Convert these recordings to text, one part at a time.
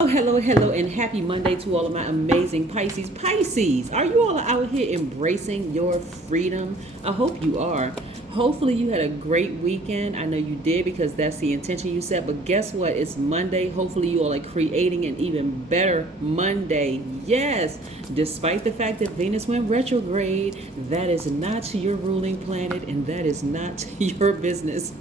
Hello, and happy Monday to all of my amazing Pisces. Pisces, are you all out here embracing your freedom? I hope you are. Hopefully, you had a great weekend. I know you did because that's the intention you set. But guess what? It's Monday. Hopefully, you all are creating an even better Monday. Yes, despite the fact that Venus went retrograde, that is not your ruling planet and that is not your business.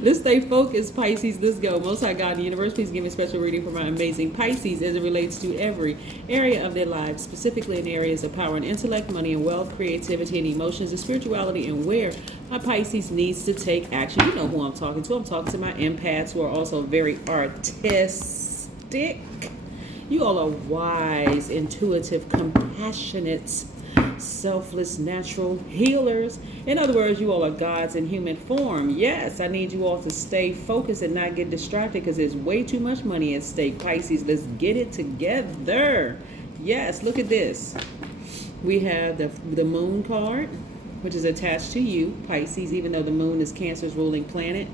Let's stay focused, Pisces. Let's go. Most High God in the universe, please give me a special reading for my amazing Pisces as it relates to every area of their lives, specifically in areas of power and intellect, money and wealth, creativity and emotions, and spirituality, and where my Pisces needs to take action. You know who I'm talking to. I'm talking to my empaths who are also very artistic. You all are wise, intuitive, compassionate, selfless, natural healers. In other words, you all are gods in human form. Yes, I need you all to stay focused and not get distracted because there's way too much money at stake. Pisces, let's get it together. Yes, look at this. We have the moon card, which is attached to you, Pisces, even though the moon is Cancer's ruling planet.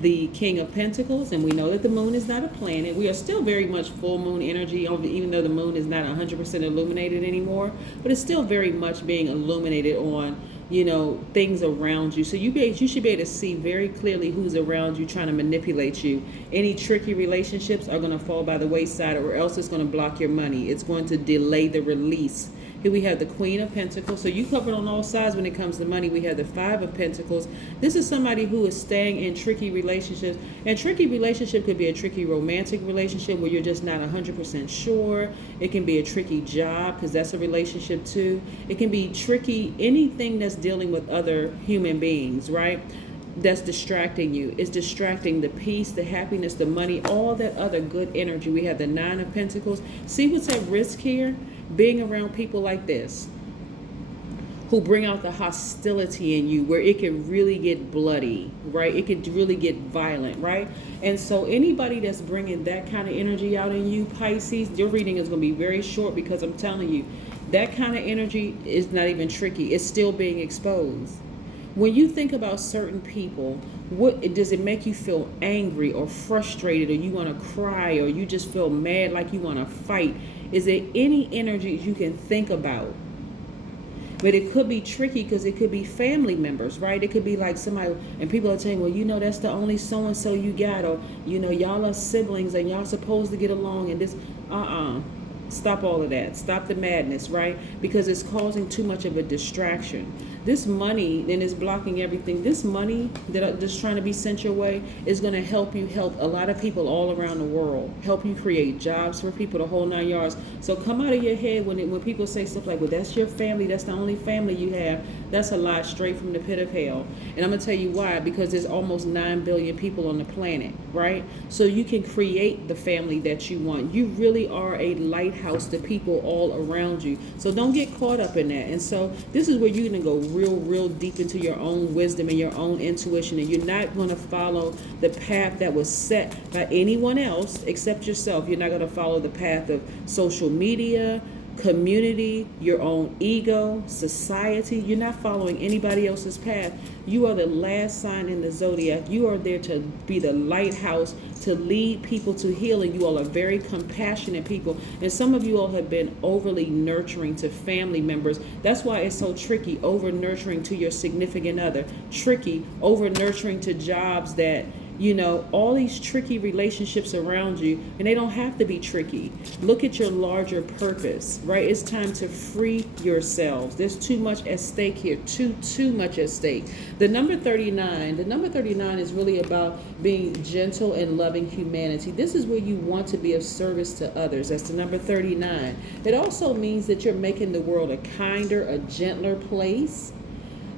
The King of Pentacles, and we know that the moon is not a planet. We are still very much full moon energy, even though the moon is not 100% illuminated anymore, but it's still very much being illuminated on, things around you. So you should be able to see very clearly who's around you trying to manipulate you. Any tricky relationships are going to fall by the wayside, or else it's going to block your money. It's going to delay the release. Here we have the Queen of Pentacles. So you covered on all sides when it comes to money. We have the Five of Pentacles. This is somebody who is staying in tricky relationships. And tricky relationship could be a tricky romantic relationship where you're just not 100% sure. It can be a tricky job because that's a relationship too. It can be tricky, anything that's dealing with other human beings, right? That's distracting you. It's distracting the peace, the happiness, the money, all that other good energy. We have the Nine of Pentacles. See what's at risk here? Being around people like this who bring out the hostility in you where it can really get bloody, right? It could really get violent, right? And so anybody that's bringing that kind of energy out in you, Pisces, your reading is going to be very short because I'm telling you, that kind of energy is not even tricky. It's still being exposed. When you think about certain people, does it make you feel angry or frustrated, or you want to cry, or you just feel mad like you want to fight? Is there any energy you can think about? But it could be tricky because it could be family members, right? It could be like somebody, and people are saying, well, that's the only so-and-so you got, or, y'all are siblings and y'all supposed to get along, and this, Stop all of that. Stop the madness, right? Because it's causing too much of a distraction. This money, then, is blocking everything. This money that's trying to be sent your way is going to help you help a lot of people all around the world. Help you create jobs for people, the whole 9 yards. So come out of your head when people say stuff like, well, that's your family. That's the only family you have. That's a lie straight from the pit of hell. And I'm going to tell you why. Because there's almost 9 billion people on the planet, right? So you can create the family that you want. You really are a lighthouse to people all around you. So don't get caught up in that. And so this is where you're going to go real deep into your own wisdom and your own intuition. And you're not going to follow the path that was set by anyone else except yourself. You're not going to follow the path of social media, community, your own ego, society. You're not following anybody else's path. You are the last sign in the zodiac. You are there to be the lighthouse, to lead people to healing. You all are very compassionate people. And some of you all have been overly nurturing to family members. That's why it's so tricky, over nurturing to your significant other. Tricky, over nurturing to jobs that, all these tricky relationships around you, and they don't have to be tricky. Look at your larger purpose, right? It's time to free yourselves. There's too much at stake here, too much at stake. The number 39 is really about being gentle and loving humanity. This is where you want to be of service to others. That's the number 39. It also means that you're making the world a kinder, a gentler place,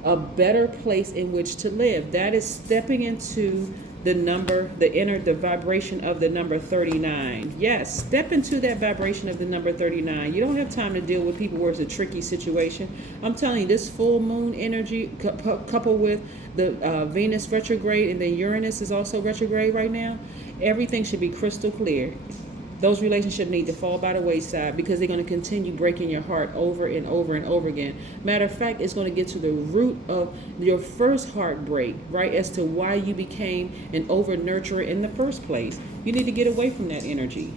a better place in which to live. That is stepping into the vibration of the number 39. Yes, step into that vibration of the number 39. You don't have time to deal with people where it's a tricky situation. I'm telling you, this full moon energy coupled with the Venus retrograde, and then Uranus is also retrograde right now, everything should be crystal clear. Those relationships need to fall by the wayside because they're going to continue breaking your heart over and over and over again. Matter of fact, it's going to get to the root of your first heartbreak, right? As to why you became an over nurturer in the first place. You need to get away from that energy.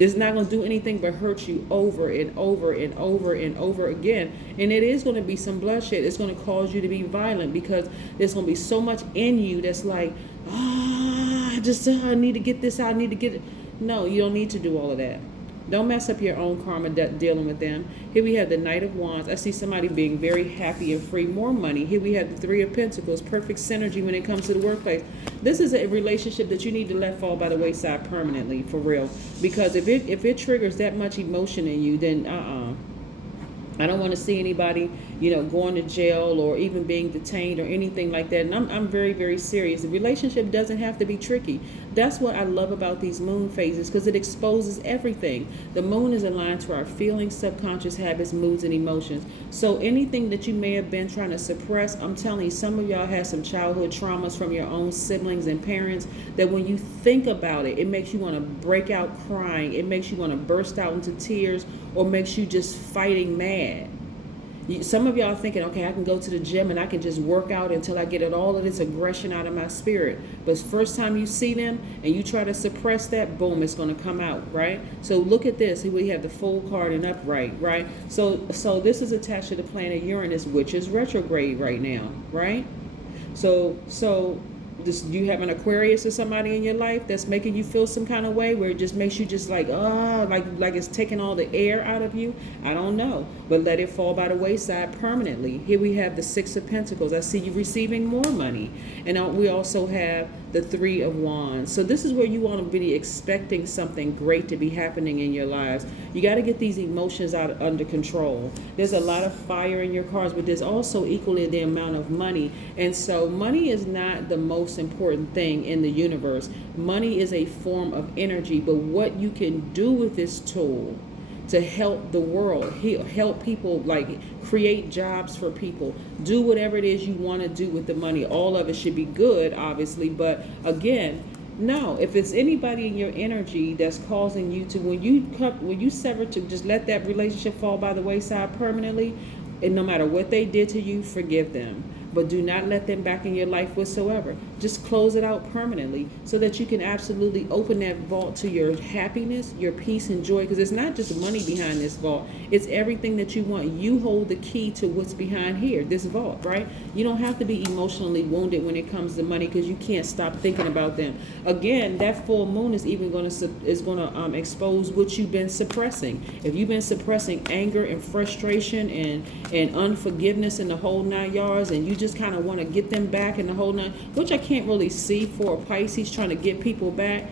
It's not going to do anything but hurt you over and over and over and over again. And it is going to be some bloodshed. It's going to cause you to be violent because there's going to be so much in you that's like, I need to get this out. I need to get it. No, you don't need to do all of that. Don't mess up your own karma dealing with them. Here we have the Knight of Wands. I see somebody being very happy and free. More money. Here we have the Three of Pentacles. Perfect synergy when it comes to the workplace. This is a relationship that you need to let fall by the wayside permanently, for real. Because if it triggers that much emotion in you, then I don't want to see anybody, going to jail or even being detained or anything like that. And I'm very, very serious. The relationship doesn't have to be tricky. That's what I love about these moon phases, because it exposes everything. The moon is aligned to our feelings, subconscious habits, moods, and emotions. So anything that you may have been trying to suppress, I'm telling you, some of y'all had some childhood traumas from your own siblings and parents that when you think about it, it makes you want to break out crying. It makes you want to burst out into tears, or makes you just fighting mad. Some of y'all are thinking, okay, I can go to the gym and I can just work out until I get all of this aggression out of my spirit. But first time you see them and you try to suppress that, boom, it's going to come out, right? So look at this. Here we have the Fool card and upright, right? So this is attached to the planet Uranus, which is retrograde right now, right? So you have an Aquarius or somebody in your life that's making you feel some kind of way where it just makes you just like it's taking all the air out of you. I don't know, but let it fall by the wayside permanently. Here we have the Six of Pentacles. I see you receiving more money. And we also have the Three of Wands. So this is where you want to be expecting something great to be happening in your lives. You got to get these emotions out under control. There's a lot of fire in your cards, but there's also equally the amount of money. And so money is not the most important thing in the universe. Money is a form of energy, but what you can do with this tool to help the world, help people, like create jobs for people, do whatever it is you want to do with the money. All of it should be good, obviously, but again, no, if it's anybody in your energy that's causing you to, when you sever, to just let that relationship fall by the wayside permanently, and no matter what they did to you, forgive them. But do not let them back in your life whatsoever. Just close it out permanently so that you can absolutely open that vault to your happiness, your peace and joy. Because it's not just money behind this vault. It's everything that you want. You hold the key to what's behind here, this vault, right? You don't have to be emotionally wounded when it comes to money because you can't stop thinking about them. Again, that full moon is even going to expose what you've been suppressing. If you've been suppressing anger and frustration and unforgiveness in the whole 9 yards, and you just kind of want to get them back in the whole 9, which I can't really see for a Pisces trying to get people back,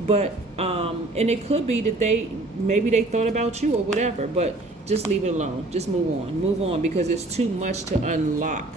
but and it could be that maybe they thought about you or whatever, but just leave it alone. Just move on because it's too much to unlock,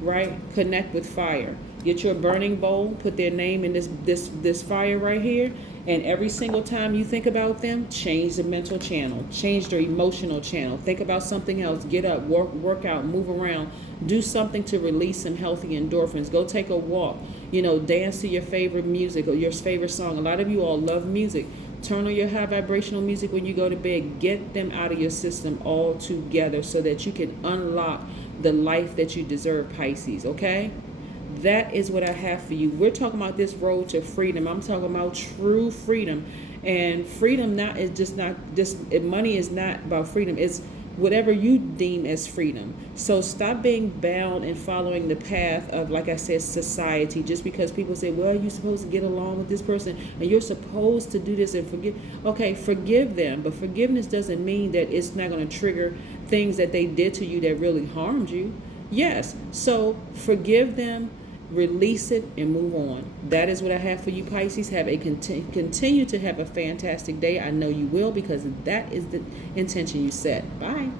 right? Connect with fire. Get your burning bowl, put their name in this fire right here, and every single time you think about them, change the mental channel, change their emotional channel. Think about something else. Get up, work out, move around, do something to release some healthy endorphins. Go take a walk, dance to your favorite music or your favorite song. A lot of you all love music. Turn on your high vibrational music when you go to bed. Get them out of your system all together so that you can unlock the life that you deserve, Pisces, okay? That is what I have for you. We're talking about this road to freedom. I'm talking about true freedom. And freedom money is not about freedom. It's whatever you deem as freedom. So stop being bound and following the path of, like I said, society. Just because people say, well, you're supposed to get along with this person and you're supposed to do this and forgive. Okay, forgive them. But forgiveness doesn't mean that it's not going to trigger things that they did to you that really harmed you. Yes. So forgive them, release it, and move on. That is what I have for you, Pisces. Continue to have a fantastic day. I know you will, because that is the intention you set. Bye.